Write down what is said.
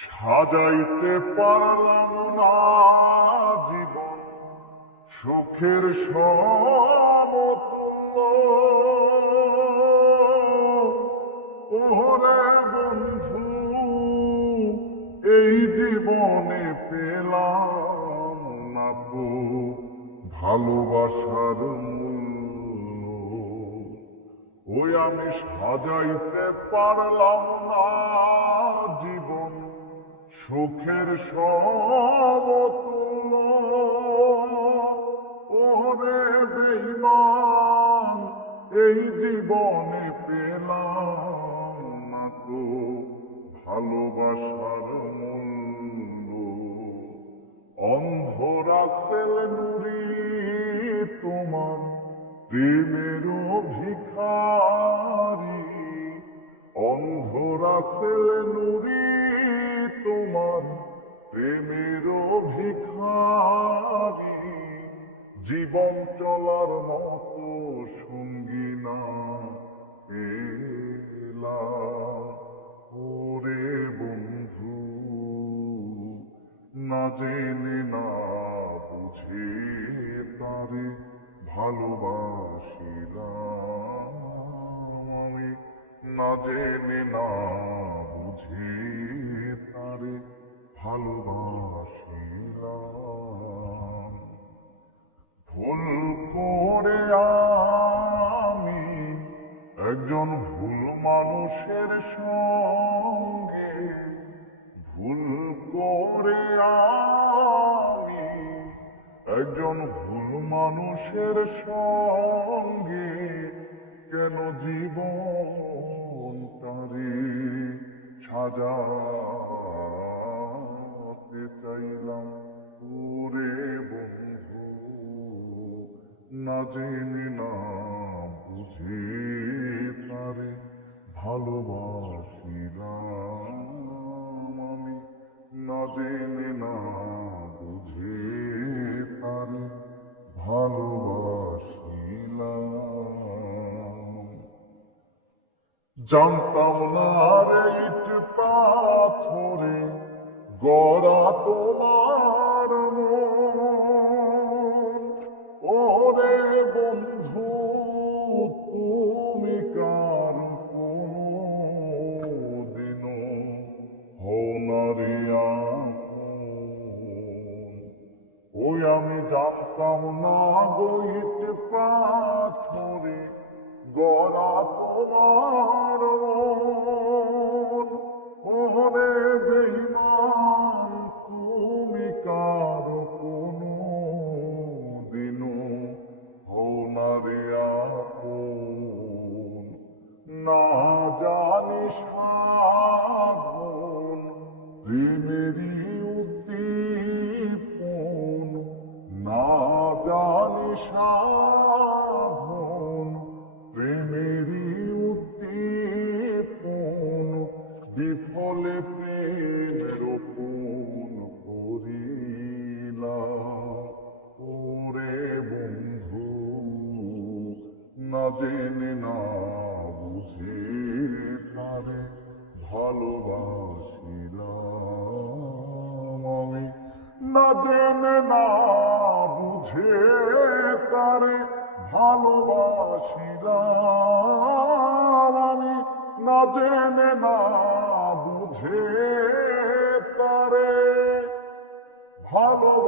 সাজাইতে পারলাম না জীবন সুখের সমতুল্য। ওরে বন্ধু, এই জীবনে পেলাম না তো ভালোবাসার মূল্য। ওই আমি সাজাইতে পারলাম না জীবন সুখের সমতুল্য। ওরে বেঈমান, এই জীবনে পেলাম না তো ভালোবাসার মূল্য। অন্ধরা ছেলে নুরি তোমার প্রেমের ভিখারি। অন্ধরা ছেলে নুরি তোমার প্রেমের ভিখারি। জীবন চলার মতো সঙ্গী না পেলাম। ওরে বন্ধু, না জেনে না বুঝে তারে ভালোবাসিলাম আমি। না জেনে না বুঝে তারে ভালোবাসিলাম। ভুল করে আমি একজন ভুল মানুষের সঙ্গে, ভুল করে আমি একজন ভুল মানুষের সঙ্গে কেন জীবনটারে সাজাতে চাইলাম। ওরে বন্ধু, না জেনে না বুঝে তারে ভালোবাসিলাম আমি। না জেনে না বুঝে তারে ভালোবাসিলাম। জানতাম না রে ইট পাথরে গড়া তোমার মন। ওরে বন্ধু, তুমি কার কোনদিনও হও না রে আপন। ওই আমি জানতাম না গো ইট পাথরে গড়া তোমার মন। ওরে বেঈমান, তুমি কার কোনদিনও হও না রে আপন। না জানি সাধন প্রেমেরই উদ্দীপন। না জানি সাধন প্রেমেরই উদ্দীপন। বিফলে প্রেমের পূন করিলাম। ওরে বন্ধু, না জেনে না বুঝে তারে ভালোবাসিলাম আমি। না জেনে না বুঝে তারে ভালোবাসিলাম আমি। না জেনে না বুঝে তারে ভালোবাসিলাম।